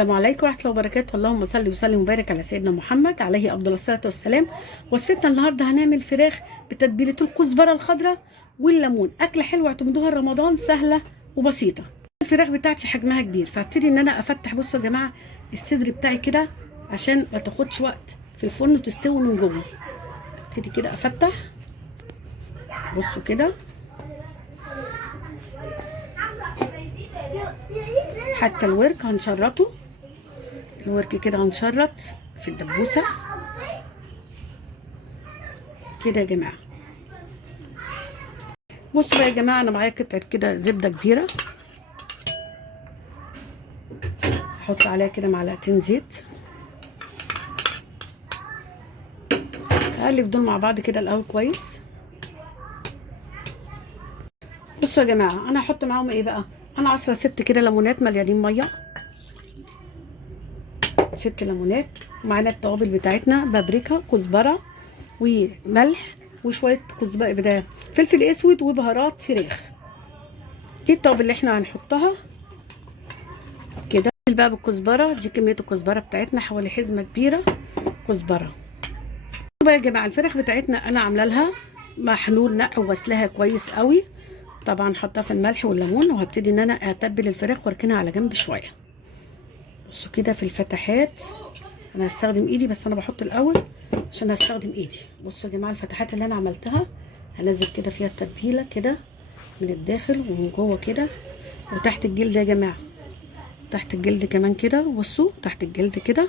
السلام عليكم ورحمة الله وبركاته. اللهم صل وسلم وبارك على سيدنا محمد عليه أفضل الصلاة والسلام. وصفتنا النهارده هنعمل فراخ بتتبيلة الكزبرة الخضراء والليمون. أكلة حلوة اعتمدوها رمضان، سهلة وبسيطة. الفراخ بتاعتي حجمها كبير، فابتدي إن أنا أفتح. بصوا يا جماعة الصدر بتاعي كده عشان ما تاخدش وقت في الفرن وتستوي من جوه. ابتدي كده أفتح، بصوا كده. حتى الورك هنشرطه، الورك كده هنشرط في الدبوسه كده يا جماعه. بصوا بقى يا جماعه، انا معايا قطعه كده زبده كبيره، احط عليها كده معلقتين زيت، اقلب دول مع بعض كده الاول كويس. بصوا يا جماعه انا هحط معاهم ايه بقى. انا عصره 6 كده ليمونات مليانين ميه، 6 ليمونات. ومعانا التوابل بتاعتنا بابريكا، كزبره وملح وشويه كزبره بدايه فلفل اسود وبهارات فراخ. دي التوابل اللي احنا هنحطها كده. بقى بالكزبره دي كميه الكزبره بتاعتنا حوالي حزمه كبيره كزبره. بقى يا جماعه الفراخ بتاعتنا انا عامله لها محلول نقع وغسلها كويس قوي. طبعا حطها في الملح والليمون، وهبتدي ان انا اتبل الفراخ واركنها على جنب شويه. بصوا كده في الفتحات. انا هستخدم ايدي، بس انا بحط الاول عشان هستخدم ايدي. بصوا يا جماعه الفتحات اللي انا عملتها هنزل كده فيها التتبيله كده من الداخل ومن جوه كده، وتحت الجلد يا جماعه، تحت الجلد كمان كده. بصوا تحت الجلد كده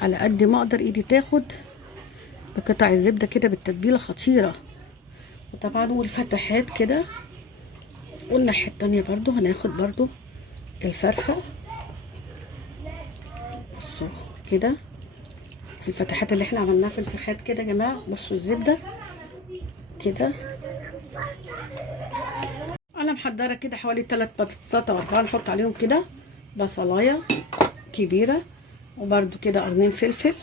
على قد ما اقدر ايدي تاخد بقطع الزبده كده بالتتبيله خطيره. وطبعا والفتحات كده. والناحيه التانيه برضو هناخد برضو الفرخه. بصوا كده في الفتحات اللي احنا عملناها في الفخاد كده يا جماعه. بصوا الزبده كده. انا محضره كده حوالي 3 بطاطسات او 4، نحط عليهم كده بصلايه كبيره وبرده كده قرنين فلفل،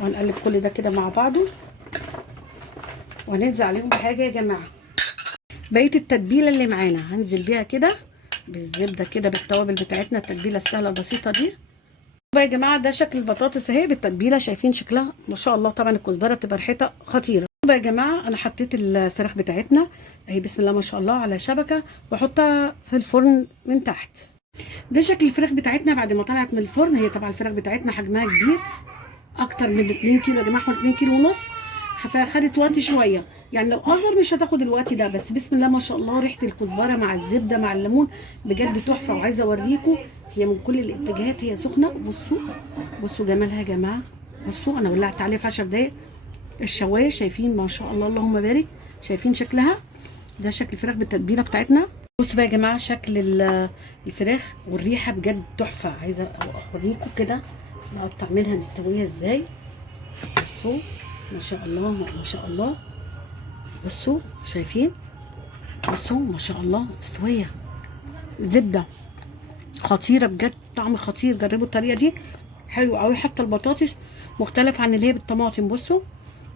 وهنقلب كل ده كده مع بعضه. وهننزل عليهم بحاجه يا جماعه، بقيه التتبيله اللي معانا هنزل بيها كده بالزبده كده بالتوابل بتاعتنا، التتبيله السهله البسيطه دي. بقى يا جماعه ده شكل البطاطس اهي بالتتبيله، شايفين شكلها ما شاء الله. طبعا الكزبره بتبقى ريحتها خطيره. بقى يا جماعه انا حطيت الفراخ بتاعتنا اهي بسم الله ما شاء الله على شبكه، واحطها في الفرن من تحت. ده شكل الفراخ بتاعتنا بعد ما طلعت من الفرن. هي طبعا الفراخ بتاعتنا حجمها كبير اكتر من 2 كيلو يا جماعه، حوالي 2 كيلو ونص. فخدت وقت شويه، يعني لو اصغر مش هتاخد الوقت ده. بس بسم الله ما شاء الله ريحه الكزبره مع الزبده مع الليمون بجد تحفه. وعايزه اوريكم هي من كل الاتجاهات هي سخنه. بصوا بصوا جمالها يا جماعه. بصوا انا ولعت عليها في 10 دقايق الشوايه، شايفين ما شاء الله اللهم بارك. شايفين شكلها. ده شكل الفراخ بالتتبيله بتاعتنا. بصوا بقى يا جماعه شكل الفراخ والريحه بجد تحفه. عايزه اوريكم كده نقطع منها مستويه ازاي. بصوا ما شاء الله ما شاء الله. بصوا شايفين. بصوا ما شاء الله مستويه. زبده خطيره بجد، طعم خطير. جربوا الطريقه دي حلو قوي. حتى البطاطس مختلف عن اللي هي بالطماطم. بصوا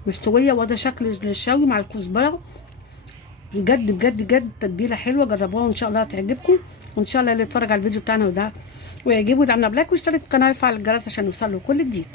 مستويه، وده شكل الشوي مع الكزبره. بجد بجد بجد تتبيله حلوه. جربوها وان شاء الله هتعجبكم. وان شاء الله اللي يتفرج على الفيديو بتاعنا وده ويعجبه يدعمنا بلايك ويشترك في القناه ويفعل الجرس عشان يوصله كل جديد.